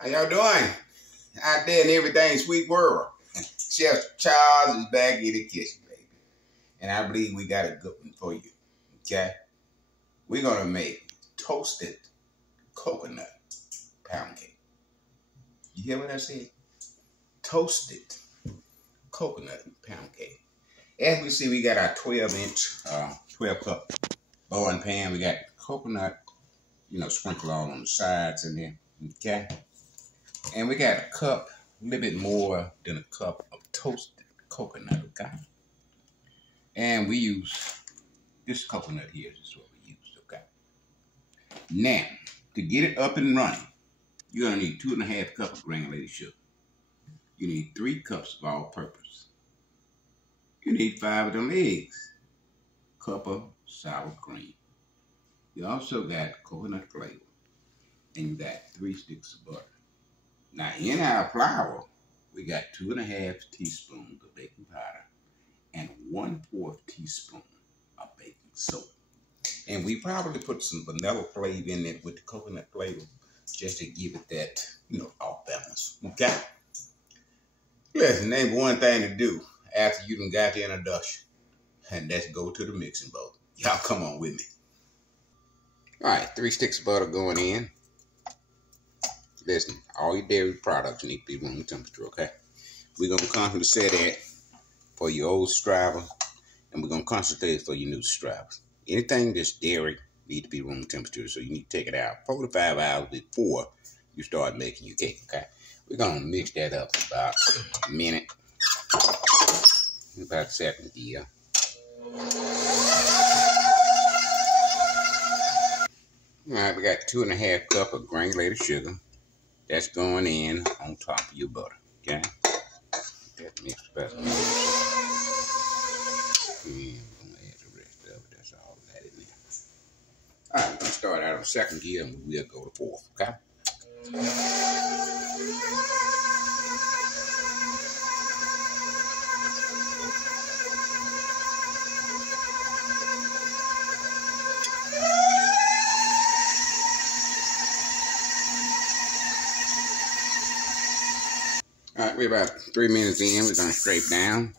How y'all doing? Out there in everything sweet world. Chef Charles is back in the kitchen, baby. And I believe we got a good one for you. Okay? We're going to make toasted coconut pound cake. You hear what I said? Toasted coconut pound cake. As we see, we got our 12 cup boiling pan. We got coconut, sprinkled all on the sides in there. Okay? And we got a cup, a little bit more than a cup of toasted coconut, okay? And we use this coconut here. This is what we use, okay? Now, to get it up and running, you're going to need 2.5 cups of granulated sugar. You need 3 cups of all-purpose. You need 5 of them eggs. Cup of sour cream. You also got coconut flavor. And you got 3 sticks of butter. Now, in our flour, we got 2.5 teaspoons of baking powder and 1/4 teaspoon of baking soda. And we probably put some vanilla flavor in it with the coconut flavor just to give it that, off balance. Okay? Listen, name one thing to do after you done got the introduction. And let's go to the mixing bowl. Y'all come on with me. All right, 3 sticks of butter going in. Listen, all your dairy products need to be room temperature, okay? We're going to constantly set that for your old striver, and we're going to concentrate for your new strivers. Anything that's dairy need to be room temperature, so you need to take it out 4 to 5 hours before you start making your cake, okay? We're going to mix that up for about a minute, about 2nd gear. All right, we got 2.5 cups of granulated sugar. That's going in on top of your butter, okay? That mix about a minute. And we're going to add the rest of it. That's all that in there. All right, we're going to start out on 2nd gear and we'll go to 4th, okay? All right, we're about 3 minutes in. We're going to scrape down.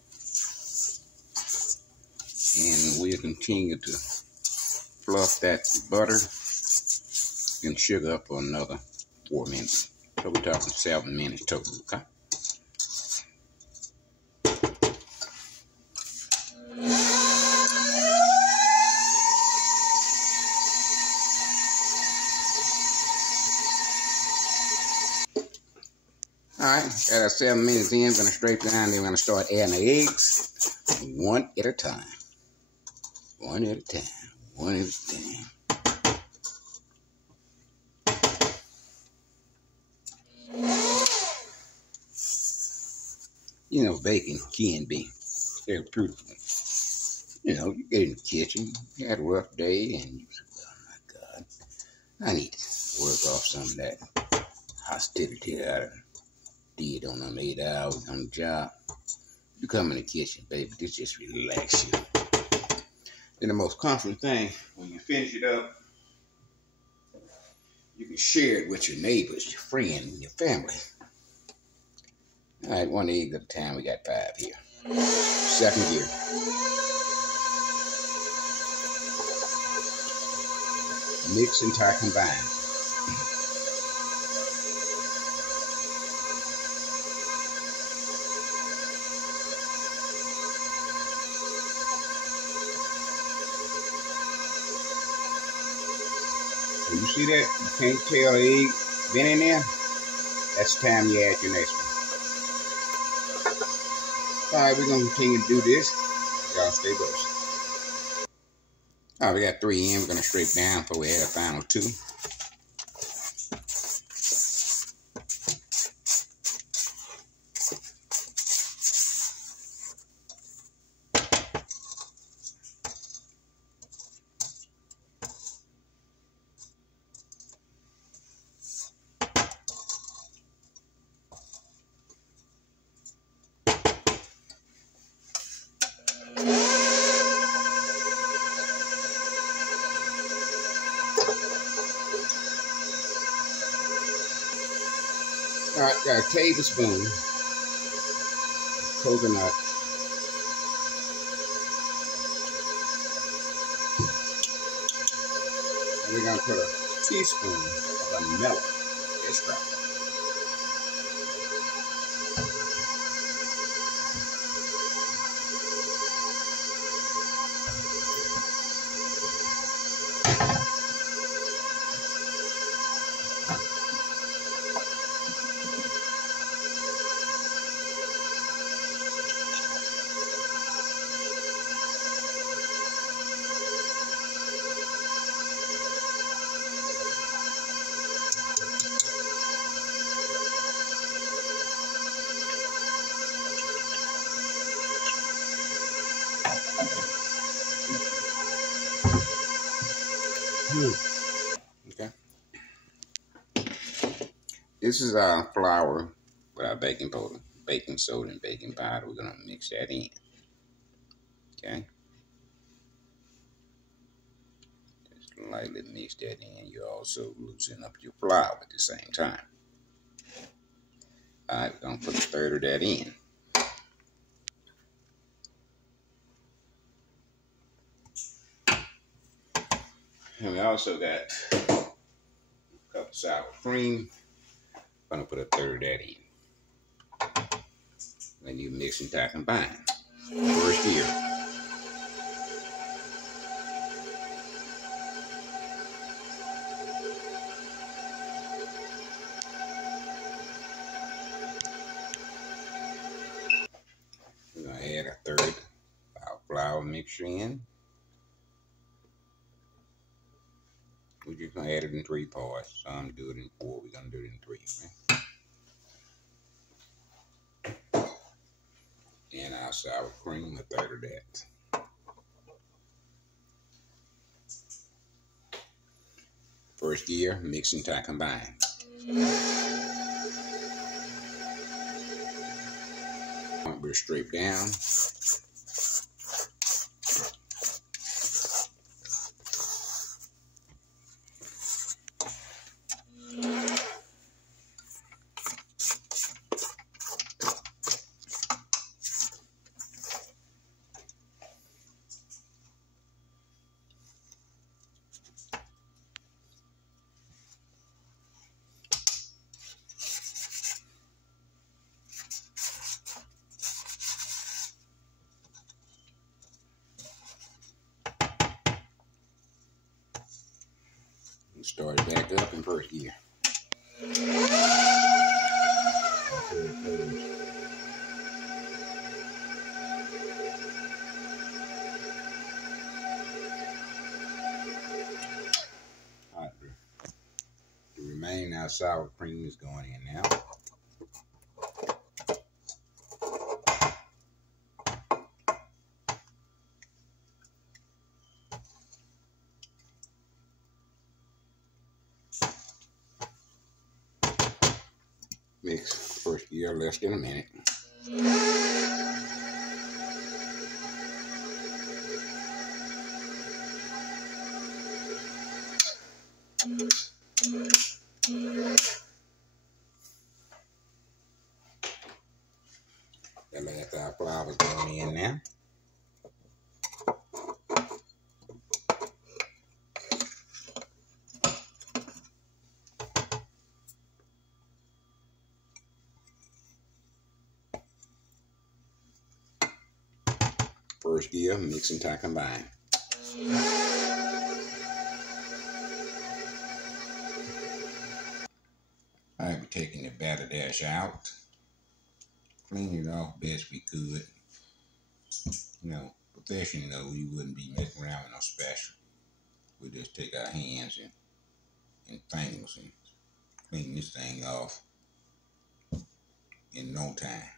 And we'll continue to fluff that butter and sugar up for another 4 minutes. So we're talking 7 minutes total, okay? All right, at our 7 minutes in, we're going to scrape down, then we're going to start adding the eggs one at a time. One at a time, one at a time. Baking can be very beautiful. You get in the kitchen, you had a rough day, and you say, oh my God, I need to work off some of that hostility that I did on them 8 hours on the job. You come in the kitchen, baby, this just relax you. Then the most comforting thing, when you finish it up, you can share it with your neighbors, your friends, and your family. All right, 1 egg at a time. We got 5 here. 2nd gear. Mix until combine. So you see that? You can't tell the egg been in there? That's the time you add your next one. All right, we're going to continue to do this. Y'all stay with us. All right, we got 3 in. We're going to scrape down before we add a final 2. All right, got a tablespoon coconut. And we're gonna put a teaspoon of vanilla extract. Okay. This is our flour with our baking powder, baking soda, and baking powder. We're gonna mix that in. Okay. Just lightly mix that in. You also loosen up your flour at the same time. All right, we're gonna put a third of that in. And we also got a cup of sour cream. I'm gonna put a third of that in. Then you mix and tie combine. First year. We're gonna add a third of our flour mixture in. We're just gonna add it in 3 parts. Some do it in 4. We're gonna do it in 3. Okay? And our sour cream, a third of that. First year, mix and tie combine. We're straight down. Start it back up in first gear. All right, the remaining our sour cream is going in now. Mix first gear less than a minute. That last our flour is going in now. First gear, mix and tie combine. Alright, we're taking the batter dash out. Clean it off best we could. You know, professionally though, we wouldn't be messing around with no spatula. We just take our hands and fingers and clean this thing off in no time.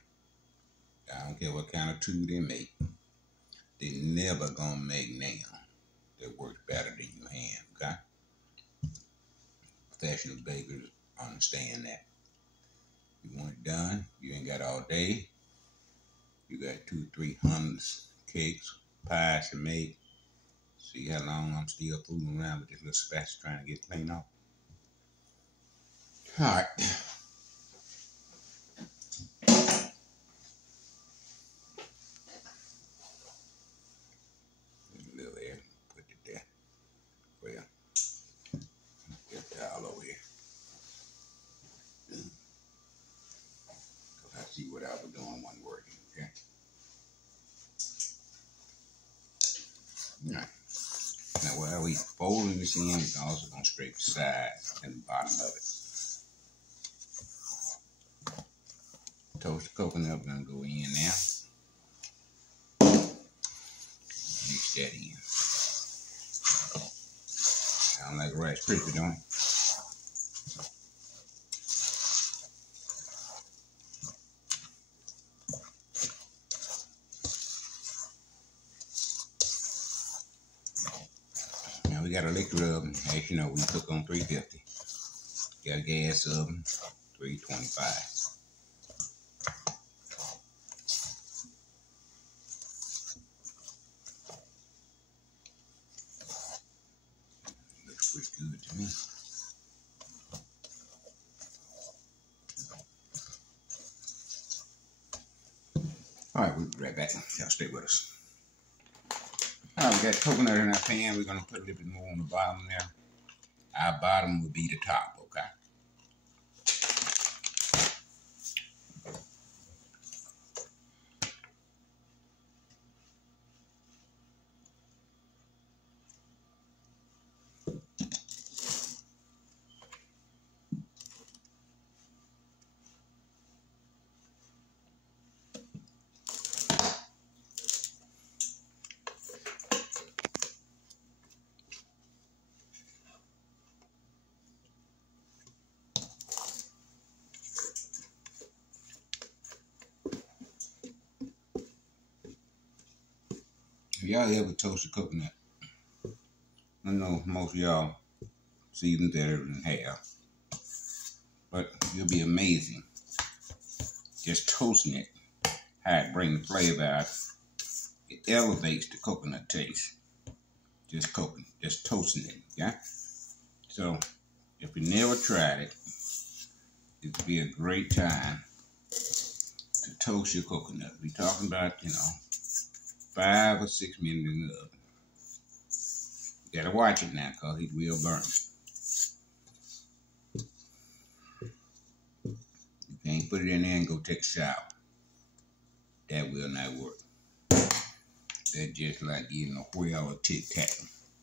I don't care what kind of tool they make. They never gonna make now that works better than your hand, okay? Professional bakers understand that. You want it done, you ain't got all day. You got 200-300 cakes, pies to make. See how long I'm still fooling around with this little spatula trying to get clean off. Alright. this end, it's also going to scrape the sides and the bottom of it. Toasted coconut, we're going to go in now. Mix that in. Sound like Rice Krispie, don't it? Now we got a liquid oven. As you know, we cook on 350. Got a gas oven, 325. Looks pretty good to me. All right, we'll be right back. Y'all stay with us. All right, we got coconut in our pan. We're going to put a little bit more on the bottom there. Our bottom will be the top, okay? If y'all ever toasted coconut, I know most of y'all season better than half, but it'll be amazing just toasting it, how it brings the flavor out. It elevates the coconut taste. Just toasting it, yeah? So, if you never tried it, it'd be a great time to toast your coconut. We're talking about, 5 or 6 minutes in the oven. You gotta watch it now, because it will burn. You can't put it in there and go take a shower. That will not work. That's just like eating a whale Tic Tac.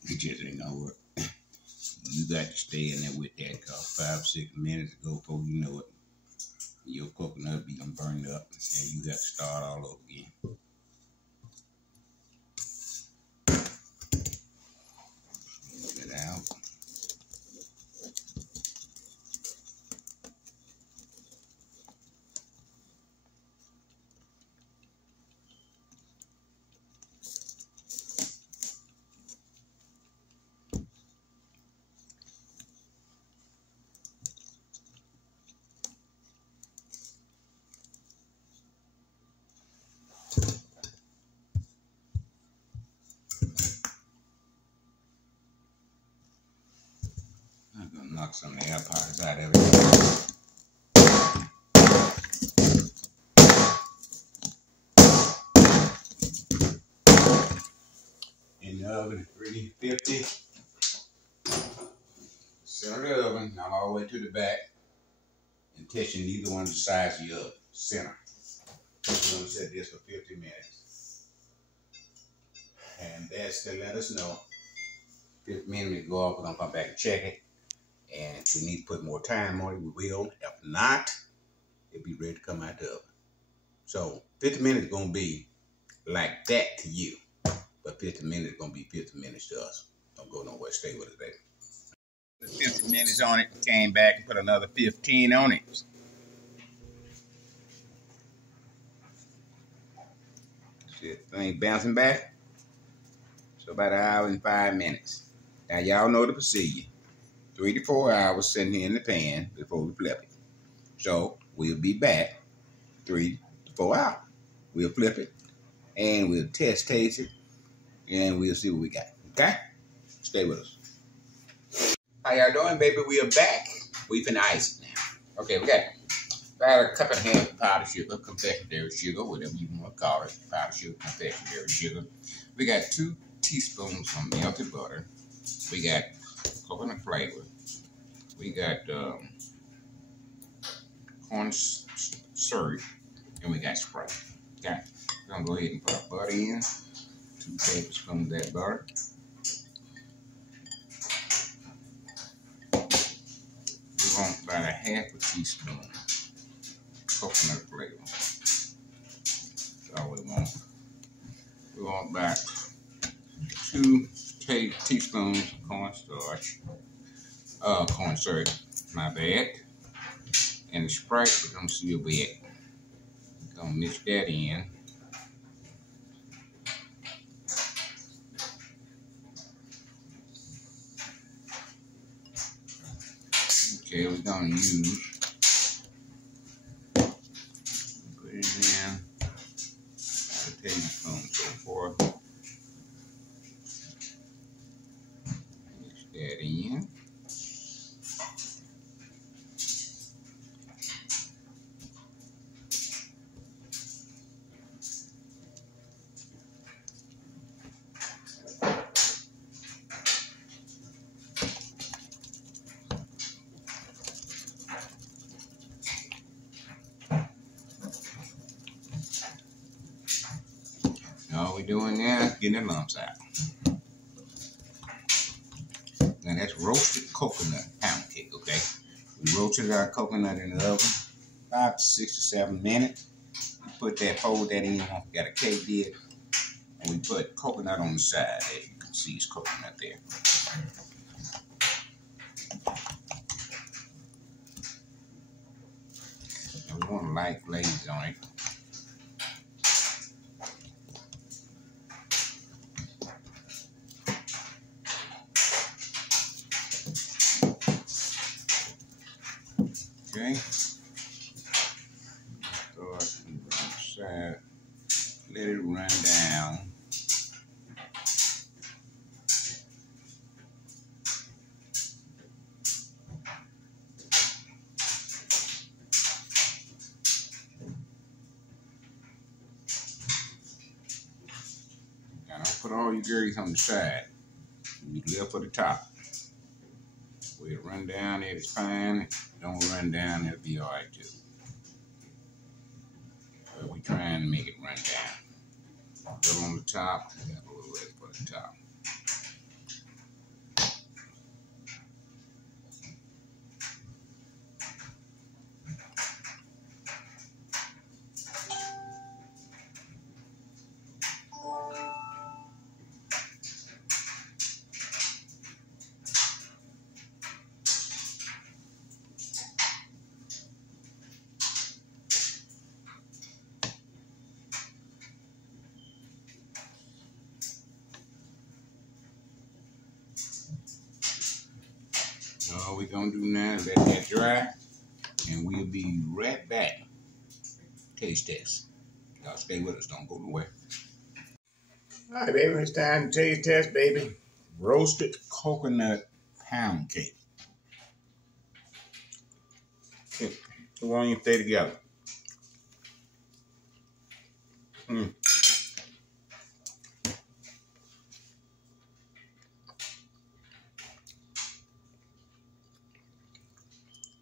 It just ain't gonna work. You got to stay in there with that, because 5 or 6 minutes ago, before you know it, your coconut be done burned up, and you got to start all over again. Get it out. I'm gonna knock some of the air pockets out of it. In the oven at 350. Center the oven, not all the way to the back, and touching neither one of the sides of your oven. Center. We're gonna set this for 50 minutes. And that's to let us know. 50 minutes to go off, we're gonna come back and check it. And if we need to put more time on it, we will. If not, it'll be ready to come out the oven. So 50 minutes is gonna be like that to you. But 50 minutes is gonna be 50 minutes to us. Don't go nowhere, stay with us, baby. 50 minutes on it, came back and put another 15 on it. See the thing bouncing back? So about 1 hour and 5 minutes. Now y'all know the procedure. 3 to 4 hours sitting here in the pan before we flip it. So we'll be back 3 to 4 hours. We'll flip it and we'll taste it and we'll see what we got. Okay? Stay with us. How y'all doing, baby? We are back. We finna ice it now. Okay, we got about a cup and a half of powdered sugar, confectionery sugar, whatever you want to call it. Powdered sugar, confectionery sugar. We got 2 teaspoons of melted butter. We got coconut flavor. We got corn syrup, and we got Sprite. Okay, we're gonna go ahead and put our butter in. 2 tablespoons of that butter. want about a half a teaspoon coconut flavor. That's all we want. We want about 2 teaspoons of cornstarch. Cornstarch, my bad. And the Sprite, we're gonna see a bit. Gonna mix that in. Okay, we're gonna use, put it in, about a tablespoon so forth. Mix that in. All we're doing now is getting the lumps out. Now that's roasted coconut pound cake, okay? We roasted our coconut in the oven about 6 to 7 minutes. We put that, fold that in, got a cake did, and we put coconut on the side. As you can see, it's coconut there. And we want a light glaze on it. Okay, start on the side, let it run down. Now don't put all your grease on the side, you left for the top. Where it run down, it is fine. Don't run down, it'll be alright too. But we're trying to make it run down. A little on the top, got a little left for the top. All we're gonna do now is let that dry, and we'll be right back. Taste test. Y'all stay with us, don't go nowhere. All right, baby, it's time to taste test, baby. Roasted coconut pound cake. Okay, so why don't you stay together?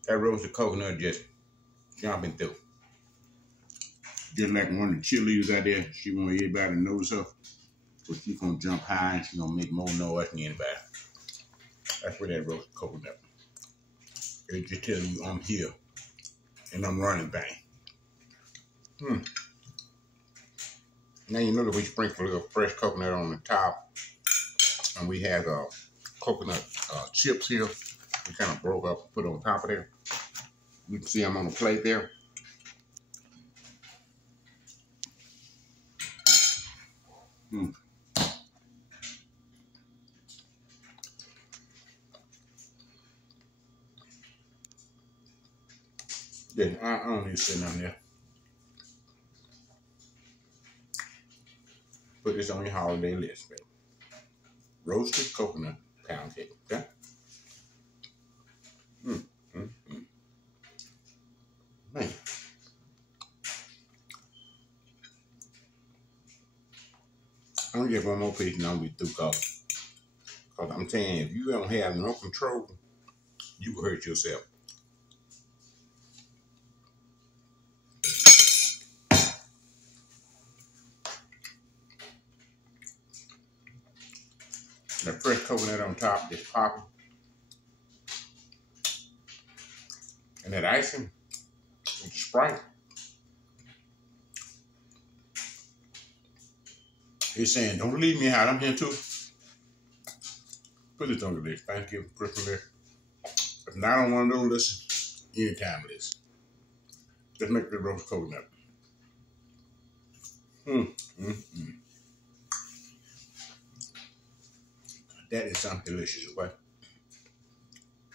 That roasted coconut just jumping through. Just like one of the cheerleaders out there, she want everybody to notice her. But she's gonna jump high and she's gonna make more noise than anybody. That's where that roasted coconut. It just tells you I'm here and I'm running bang. Now you know that we sprinkle a little fresh coconut on the top, and we had coconut chips here. We kind of broke up, put on top of there. You can see them on the plate there. Yeah, I don't need to say nothing there. Put this on your holiday list, baby. Roasted coconut pound cake, okay? Man. I'm gonna get one more piece and I'll be through coffee. Because I'm telling you, if you don't have no control, you will hurt yourself. That fresh coconut on top is popping. And that icing with the Sprite. He's saying, don't leave me out. I'm here too. Put this on the list. Thanksgiving, Christmas list. If not on one of those lists, anytime it is. Let's make the roast coconut. That is something delicious, okay?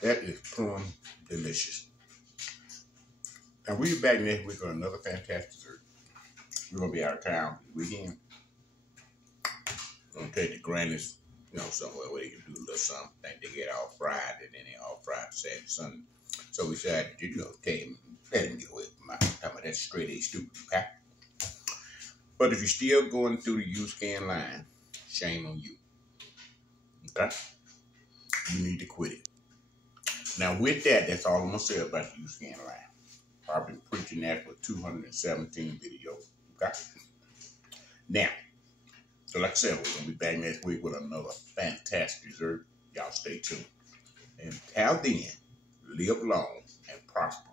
That is plum delicious. And we'll be back next week on another fantastic dessert. We're going to be out of town this weekend. We're going to take the grannies, somewhere where they can do a little something. Think they get all fried, and then they all fried Saturday, Sunday. So we decided to, let him get away from my talking about that straight A stupid, okay? But if you're still going through the U-scan line, shame on you. Okay? You need to quit it. Now, with that, that's all I'm going to say about the U-scan line. I've been preaching that for 217 videos. Okay? Now, so like I said, we're going to be back next week with another fantastic dessert. Y'all stay tuned. And until then, live long and prosper.